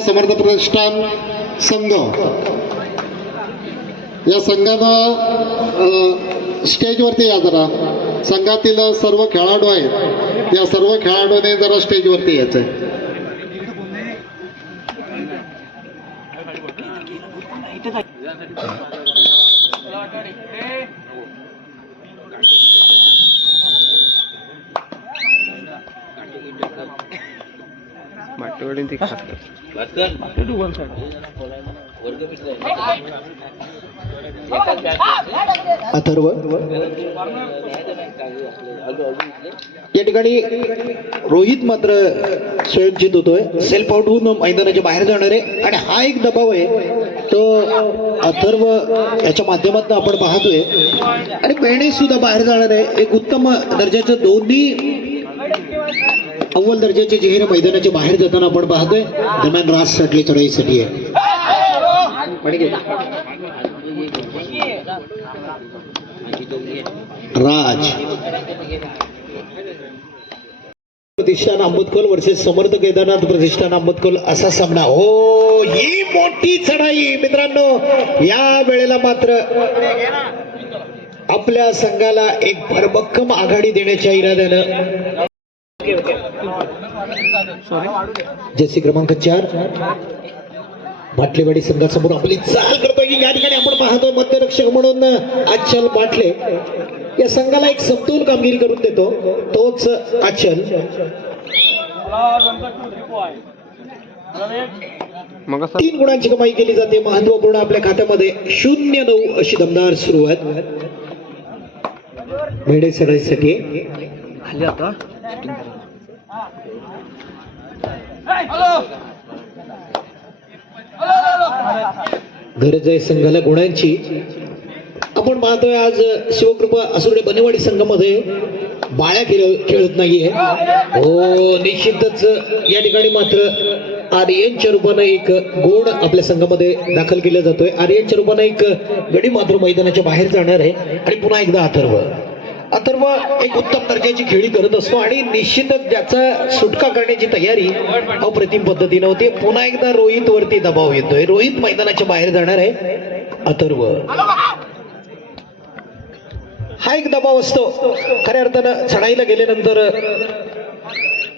समर्थ प्रतिष्ठान संघ. या संघानं स्टेजवरती या जरा. संघातील सर्व खेळाडू आहेत. या सर्व खेळाडूने जरा स्टेजवरती यायचं आहे माटेवाडी ते खात अथर्व. या ठिकाणी रोहित मात्र स्वयंचित होतोय. सेल्फ आउट होऊन मैदानाच्या बाहेर जाणार आहे. आणि हा एक दबाव आहे. तो अथर्व याच्या माध्यमातून आपण पाहतोय. आणि बेणे सुद्धा बाहेर जाणार आहे. एक उत्तम दर्जाचं दोन्ही अव्वल दर्जाचे चेहरे मैदानाच्या बाहेर जाताना आपण पाहतोय. दरम्यान राज साठले चढाईसाठी आहे. राज. प्रतिष्ठान आंबतकोल वर्सेस समर्थ केदारनाथ प्रतिष्ठान आंबतकोल असा सामना. हो ही मोठी चढाई मित्रांनो. या वेळेला मात्र आपल्या संघाला एक भरभक्कम आघाडी देण्याच्या इराद्यानं जसे क्रमांक चार. बाटलेवाडी संघासमोर आपली चाल करतोय की या ठिकाणी आपण पाहतोय मध्यरक्षक म्हणून आचल बाटले. या संघाला एक समतोल कामगिरी करून देतो. तोच आचल. मग असं तीन गुणांची कमाई केली जाते. महत्त्वपूर्ण आपल्या खात्यामध्ये शून्य नऊ अशी दमदार सुरुवात. खाली आता. गरज आहे संघाला गुणांची आपण पाहतोय आज शिवकृपा असुर्डे बनेवाडी संघामध्ये बाळ्या खेळ खेळत नाहीये. हो निश्चितच या ठिकाणी मात्र आर्यनच्या रूपानं एक गुण आपल्या संघामध्ये दाखल केला जातोय. आर्यनच्या रूपानं एक गडी मात्र मैदानाच्या बाहेर जाणार आहे. आणि पुन्हा एकदा अथर्व. अथर्व एक उत्तम दर्जाची खेळी करत असतो आणि निश्चितच ज्याचा सुटका करण्याची तयारी अप्रतिम पद्धतीने होते. पुन्हा एकदा रोहित वरती दबाव येतोय. रोहित मैदानाच्या बाहेर जाणार आहे. अथर्व. हा एक दबाव असतो. खऱ्या अर्थानं चढाईला गेल्यानंतर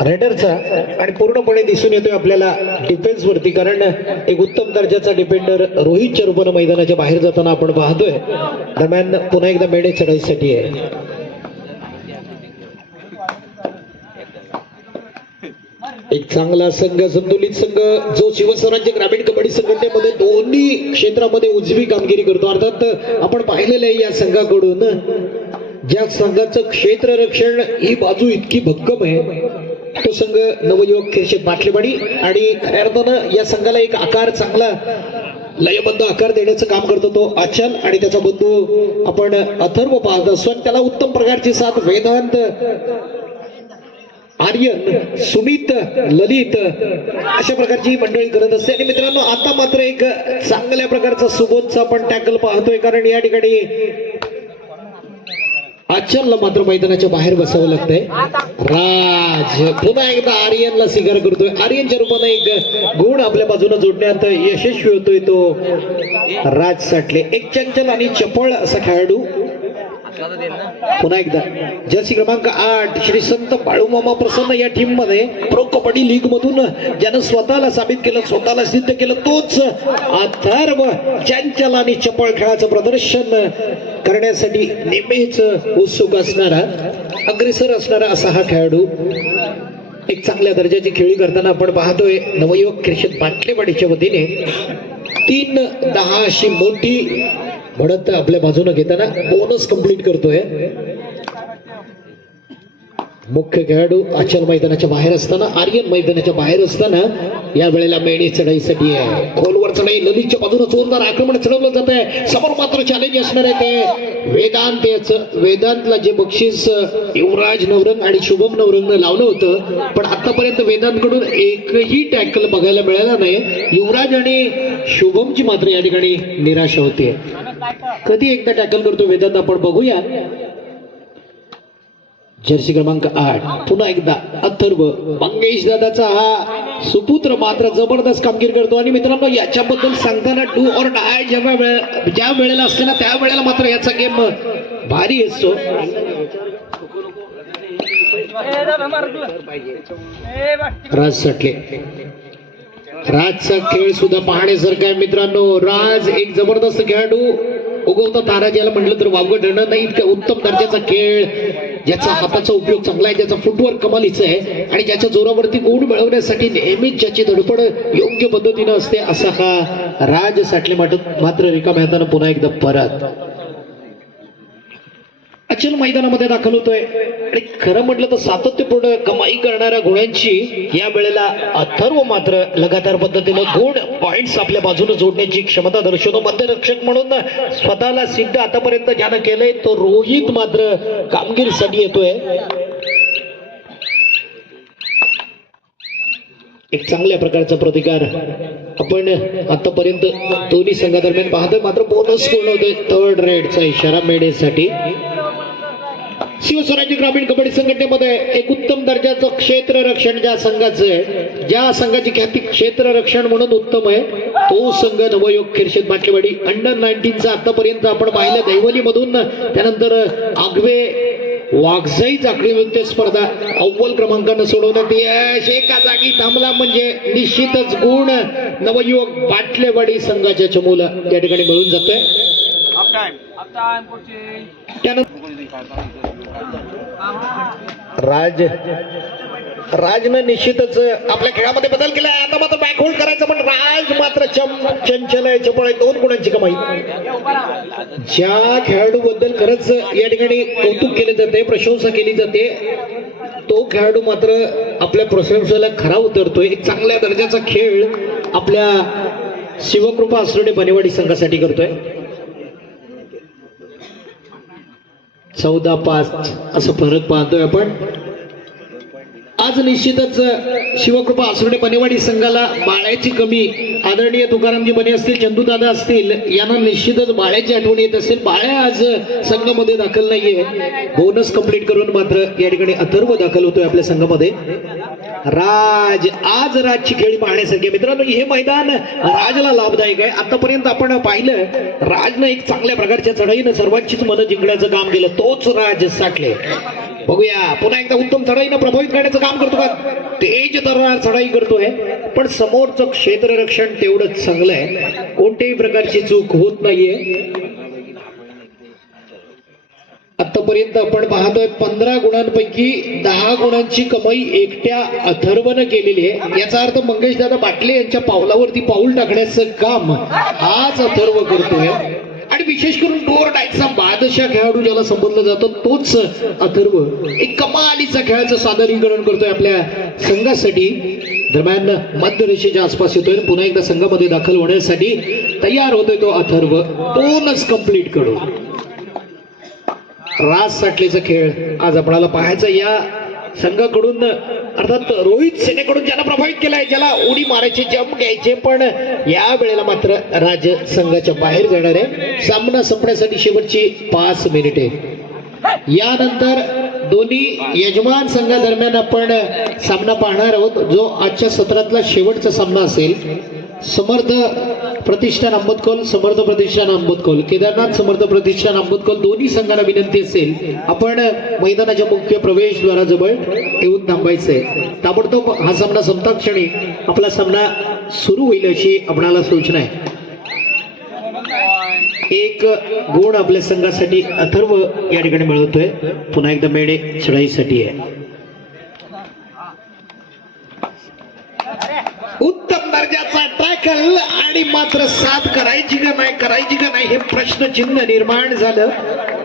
रेडरचा आणि पूर्णपणे दिसून येतोय आपल्याला डिफेन्स वरती. कारण एक उत्तम दर्जाचा डिफेंडर रोहितच्या रूपानं मैदानाच्या बाहेर जाताना आपण पाहतोय. दरम्यान पुन्हा एकदा मेडे चढाईसाठी आहे. एक चांगला संघ संतुलित संघ जो शिवस्वराज्य ग्रामीण कबड्डी संघटनेमध्ये दोन्ही क्षेत्रामध्ये उजवी कामगिरी करतो. अर्थात आपण पाहिलेलं आहे या संघाकडून ज्या संघाचं क्षेत्ररक्षण ही बाजू इतकी भक्कम आहे. तो संघ नवयुवक खेळशेत बाटलेवाडी आणि खऱ्या अर्थानं या संघाला एक आकार चांगला लयबद्ध आकार देण्याचं काम करतो तो अचल आणि त्याचा बंधू आपण अथर्व पाहत असतो. आणि त्याला उत्तम प्रकारची साथ वेदांत आर्यन सुमित ललित अशा प्रकारची मंडळी करत असते. आणि मित्रांनो आता मात्र एक चांगल्या प्रकारचा सुबोधचा आपण टॅकल पाहतोय. कारण या ठिकाणी अचलला मात्र मैदानाच्या बाहेर बसावं लागतंय. राज पुन्हा एकदा आर्यनला स्वीकार करतोय. आर्यनच्या रूपाने एक गुण आपल्या बाजूने जोडण्यात यशस्वी होतोय तो. राज साठले. एक चंचल आणि चपळ असा खेळाडू पुन्हा एकदा. जर्सी क्रमांक आठ श्री संत बाळूमामा प्रसन्न या टीममध्ये प्रो कबड्डी लीग मधून ज्यानं स्वतःला साबित केलं स्वतःला सिद्ध केलं तोच अथर्व चंचल आणि चपळ खेळाचं प्रदर्शन करण्यासाठी नेहमीच उत्सुक असणारा अग्रेसर असणारा असा हा खेळाडू. एक चांगल्या दर्जाची खेळी करताना आपण पाहतोय नवयुवक ख्रिश्चन बाटलेवाडीच्या वतीने. तीन दहा अशी मोठी म्हणत आपल्या बाजूने घेताना बोनस कंप्लीट करतोय. मुख्य खेळाडू अचल मैदानाच्या बाहेर असताना आर्यन मैदानाच्या बाहेर असताना या वेळेला मेणी चढाईसाठी आहे. खोलवर चढाई नदीच्या बाजूने जोरदार आक्रमण चढवलं जात आहे समोर मात्र चॅलेंज असणार आहे ते. वेदांत याचं वेदांतला जे बक्षीस युवराज नवरंग आणि शुभम नवरंगनं लावलं होतं पण आतापर्यंत वेदांतकडून एकही टॅकल बघायला मिळाला नाही. युवराज आणि शुभमची मात्र या ठिकाणी निराशा होते कधी एकदा टॅकल करतो वेदांत आपण बघूया. जर्सी क्रमांक आठ. पुन्हा एकदा अथर्व मंगेश दादाचा हा सुपुत्र मात्र जबरदस्त कामगिरी करतो. आणि मित्रांनो याच्याबद्दल सांगताना डू ऑर डाय जेव्हा वेळ ज्या वेळेला असते ना त्या वेळेला मात्र याचा गेम भारी असतो. राज सटले. राजचा खेळ सुद्धा पाहण्यासारखा आहे मित्रांनो. राज एक जबरदस्त खेळाडू. उगवता ताराजीला म्हटलं तर वावगं ठरणार नाही. इतका उत्तम दर्जाचा खेळ. ज्याचा हाताचा उपयोग चांगला आहे ज्याचा फुटवर्क कमालीचं आहे आणि ज्याच्या जोरावरती गुण मिळवण्यासाठी नेहमीच ज्याची धडपड योग्य पद्धतीनं असते असा हा राज साठले मात्र मात्र रिकाम्या हातानं पुन्हा एकदा परत. अचल मैदानामध्ये दाखल होतोय. आणि खरं म्हटलं तर सातत्यपूर्ण कमाई करणाऱ्या गुणांची या वेळेला अथर्व मात्र लगातार पद्धतीनं गुण पॉइंट्स आपल्या बाजूने जोडण्याची क्षमता दर्शवतो. मध्यरक्षक म्हणून स्वतःला सिद्ध आतापर्यंत ज्यानं केलंय तो रोहित मात्र कामगिरीसाठी येतोय. एक चांगल्या प्रकारचा प्रतिकार आपण आतापर्यंत दोन्ही संघादरम्यान पाहतोय. मात्र बोनस पूर्ण होतोय. थर्ड रेडचा इशारा मेडेसाठी शिवस्वराज्य ग्रामीण कबड्डी संघटनेमध्ये एक उत्तम दर्जाचं क्षेत्र रक्षण ज्या संघाचं आहे ज्या संघाची ख्याती क्षेत्र रक्षण म्हणून उत्तम आहे तो संघ नवयोग खिरशेद माटलेवाडी अंडर नाईन्टीनचा आतापर्यंत आपण पाहिलं. दैवलीमधून त्यानंतर आगवे वाघजाई चाकरी नृत्य स्पर्धा अव्वल क्रमांकानं सोडवण्यात यश एका जागी थांबला म्हणजे निश्चितच गुण नवयुवक बाटलेवाडी संघाच्या चमूला या ठिकाणी मिळून जातोय. त्यानंतर राज राजनं निश्चितच आपल्या खेळामध्ये बदल केला आता मात्र बॅकहोल्ड करायचं पण राज मात्र चम चंचल आहे चपळ आहे दोन गुणांची कमाई. ज्या खेळाडू बद्दल खरंच या ठिकाणी कौतुक केले जाते प्रशंसा केली जाते तो खेळाडू मात्र आपल्या प्रशंसेला खरा उतरतोय. एक चांगल्या दर्जाचा खेळ आपल्या शिवकृपा असरोडे बनेवाडी संघासाठी करतोय. चौदा पाच असं फरक पाहतोय आपण. आज निश्चितच शिवकृपा आसुर्डे बनेवाडी संघाला बाळ्याची कमी आदरणीय तुकारामजी बने असतील चंदूदादा असतील यांना निश्चितच बाळ्याची आठवण येत असेल. बाळ्या आज संघामध्ये दाखल नाहीये. बोनस कंप्लीट करून मात्र या ठिकाणी अथर्व दाखल होतोय आपल्या संघामध्ये. राज आज राजची खेळी पाहण्यासारखी मित्रांनो हे मैदान राजला लाभदायक आहे. आतापर्यंत आपण पाहिलं राजनं एक चांगल्या प्रकारच्या चढाईनं सर्वांचीच मदत जिंकण्याचं काम केलं. तोच राज साठले. बघूया. पुन्हा एकदा उत्तम चढाईनं प्रभावित करण्याचं काम करतो का? तेज तरुणार चढाई करतोय. पण समोरचं क्षेत्ररक्षण तेवढंच चांगलं आहे. कोणत्याही प्रकारची चूक होत नाहीये. आतापर्यंत आपण पाहतोय पंधरा गुणांपैकी दहा गुणांची कमाई एकट्या अथर्वनं केलेली आहे. याचा अर्थ मंगेश दादा बाटले यांच्या पावलावरती पाऊल टाकण्याचं काम हाच अथर्व करतोय. आणि विशेष करून डोर डायचा बादशाह खेळाडू ज्याला संबोधलं जातो तोच अथर्व. एक कमालीचा खेळाचं सादरीकरण करतोय आपल्या संघासाठी. दरम्यान मध्यरेषेच्या आसपास येतोय आणि पुन्हा एकदा संघामध्ये दाखल होण्यासाठी तयार होतोय तो अथर्व. बोनस कंप्लीट करून. रास साठलेचा खेळ आज आपणाला पाहायचा या संघाकडून अर्थात रोहित सेनेकडून ज्याला प्रभावित केलाय ज्याला उडी मारायचे जंप घ्यायचे पण या वेळेला मात्र राज संघाच्या बाहेर जाणार आहे सामना संपण्यासाठी शेवटची पाच मिनिटे. यानंतर दोन्ही यजमान संघादरम्यान आपण सामना पाहणार आहोत जो आजच्या सत्रातला शेवटचा सामना असेल. समर्थ प्रतिष्ठान आंबतकोल समर्थ प्रतिष्ठान आंबतकोल केदारनाथ समर्थ प्रतिष्ठान आंबतकोल दोन्ही संघाला विनंती असेल आपण मैदानाच्या मुख्य प्रवेशद्वाराजवळ येऊन आहे ताबडतोब हा सामना संपता क्षणी आपला सामना सुरू होईल अशी आपणाला सूचना आहे. एक गुण आपल्या संघासाठी अथर्व या ठिकाणी मिळवतोय पुन्हा एकदा मेडे चढाईसाठी आहे. सायकल आणि मात्र साथ करायची का नाही करायची का नाही हे प्रश्नचिन्ह निर्माण झालं.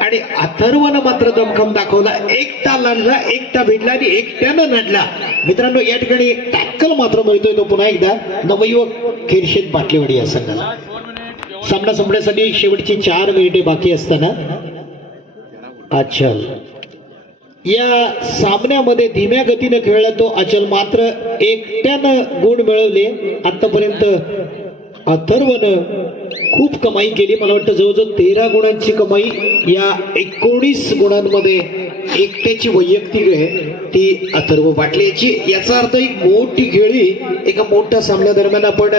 आणि अथर्वनं मात्र दमखम दाखवला. एकटा लढला एकटा भिडला आणि एकट्यानं लढला मित्रांनो या ठिकाणी टॅकल मात्र मिळतोय तो पुन्हा एकदा. नवयुवक खिरशेत बाटलेवाडी या संघाला. सामना संपण्यासाठी शेवटची चार मिनिटे बाकी असताना. अच्छा. या सामन्यामध्ये धीम्या गतीनं खेळला तो अचल मात्र एकट्यानं गुण मिळवले. आतापर्यंत अथर्वनं खूप कमाई केली. मला वाटतं जवळजवळ तेरा गुणांची कमाई या एकोणीस गुणांमध्ये एकट्याची वैयक्तिक आहे ती अथर्व बाटले याची. याचा अर्थ एक मोठी खेळी एका मोठ्या सामन्या दरम्यान आपण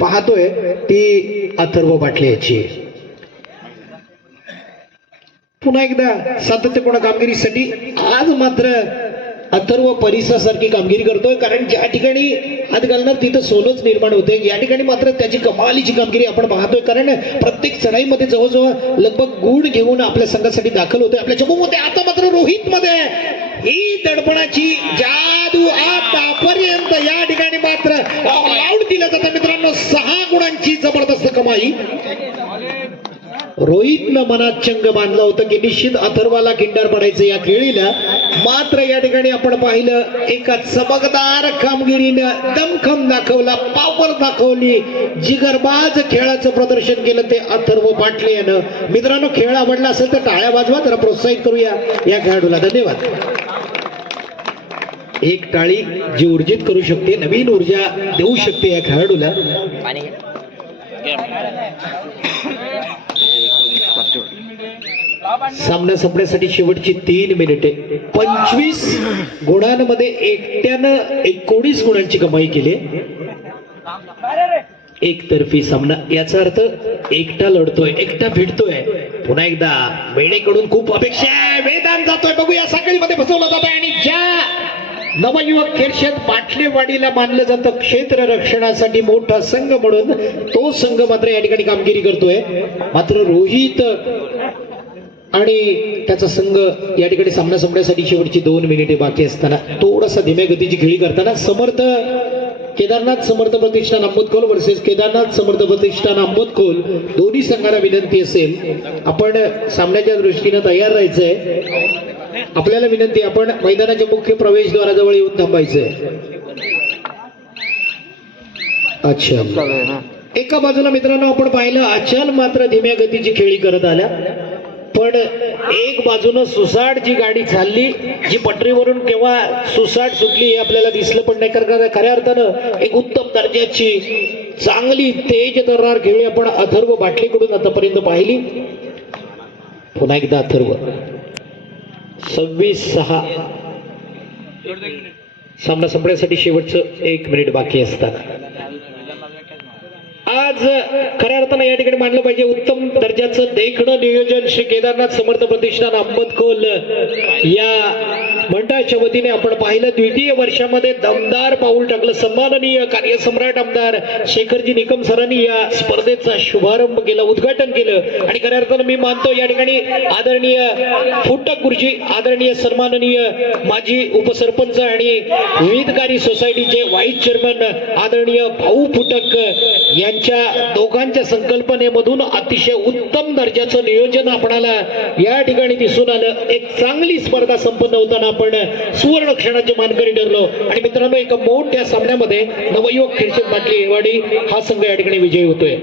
पाहतोय ती अथर्व बाटले याची. आहे. पुन्हा एकदा सातत्यपूर्ण कामगिरीसाठी आज मात्र अथर्व परिसासारखी कामगिरी करतोय कारण ज्या ठिकाणी आज घालणार तिथं सोनच निर्माण होते. या ठिकाणी मात्र त्याची कमालीची कामगिरी आपण पाहतोय कारण प्रत्येक चढाईमध्ये जवळजवळ लगभग गुण घेऊन आपल्या संघासाठी दाखल होते आपल्या चमूमध्ये आता मात्र रोहित मध्ये ही दडपणाची जादू आतापर्यंत या ठिकाणी मात्र आउट दिलं जातं मित्रांनो. सहा गुणांची जबरदस्त कमाई. रोहितनं मनात चंग बांधला होता की निश्चित अथर्वाला खिंडार पडायचं या खेळीला. मात्र या ठिकाणी आपण पाहिलं एका चमकदार कामगिरीनं दमखम दाखवला पावर दाखवली. जिगरबाज खेळाचं प्रदर्शन केलं ते अथर्व पाटले यानं मित्रांनो खेळ आवडला असेल तर टाळ्या वाजवा जरा प्रोत्साहित करूया या खेळाडूला. धन्यवाद. एक टाळी जी ऊर्जित करू शकते नवीन ऊर्जा देऊ शकते या खेळाडूला. सामना संपण्यासाठी शेवटची तीन मिनिटे. पंचवीस गुणांमध्ये एकट्यानं एकोणीस गुणांची कमाई केली एकतर्फी सामना याचा अर्थ एकटा लढतोय एकटा भिडतोय. पुन्हा एकदा वेळेकडून खूप अपेक्षा आहे. वेदांत जातोय बघूया साखळीमध्ये बसवला जातोय आणि ज्या नवयुवक खेरशेत बाटलेवाडीला मानलं जातं क्षेत्र रक्षणासाठी मोठा संघ म्हणून तो संघ मात्र या ठिकाणी कामगिरी करतोय. मात्र रोहित आणि त्याचा संघ या ठिकाणी सामना संपण्यासाठी शेवटची दोन मिनिटे बाकी असताना थोडासा धीम्या गतीची खेळी करताना समर्थ केदारनाथ समर्थ प्रतिष्ठान अहमदखोल वर्सेस केदारनाथ समर्थ प्रतिष्ठान अहमदखोल दोन्ही संघाला विनंती असेल आपण सामन्याच्या दृष्टीनं तयार राहायचंय. आपल्याला विनंती आपण मैदानाच्या मुख्य प्रवेशद्वाराजवळ येऊन थांबायचंय. अच्छा. एका बाजूला मित्रांनो आपण पाहिलं अचल मात्र धीम्या गतीची खेळी करत आल्या. पण एक बाजूनं सुसाट जी गाडी चालली जी पटरीवरून केव्हा सुसाट सुटली हे आपल्याला दिसलं पण नाही. कारण खऱ्या अर्थानं एक उत्तम दर्जाची चांगली तेज दर्रार खेळी आपण अथर्व बाटलीकडून आतापर्यंत पाहिली. पुन्हा एकदा अथर्व. सव्वीस सहा. सामना संपण्यासाठी शेवटचं एक मिनिट बाकी असताना आज खऱ्या अर्थानं या ठिकाणी मांडलं पाहिजे उत्तम दर्जाचं देखणं नियोजन श्री केदारनाथ समर्थ प्रतिष्ठान अहमदखोल या मंडळाच्या वतीने आपण पाहिलं द्वितीय वर्षामध्ये दमदार पाऊल टाकलं. सन्माननीय कार्यसम्राट आमदार शेखरजी निकम सरांनी या स्पर्धेचा शुभारंभ केला उद्घाटन केलं. आणि खऱ्या अर्थानं मी मानतो या ठिकाणी आदरणीय फुटक गुरुजी आदरणीय सन्माननीय माजी उपसरपंच आणि विविधकारी सोसायटीचे व्हाईस चेअरमन आदरणीय भाऊ फुटक यांच्या दोघांच्या संकल्पनेमधून अतिशय उत्तम दर्जाचं नियोजन आपणाला या ठिकाणी दिसून आलं. एक चांगली स्पर्धा संपन्न होताना आपण सुवर्ण क्षणाचे मानकरी ठरलो. आणि मित्रांनो एका मोठ्या सामन्यामध्ये नवयुवक खेळशेत पाटली वाडी हा संघ या ठिकाणी विजयी होतोय.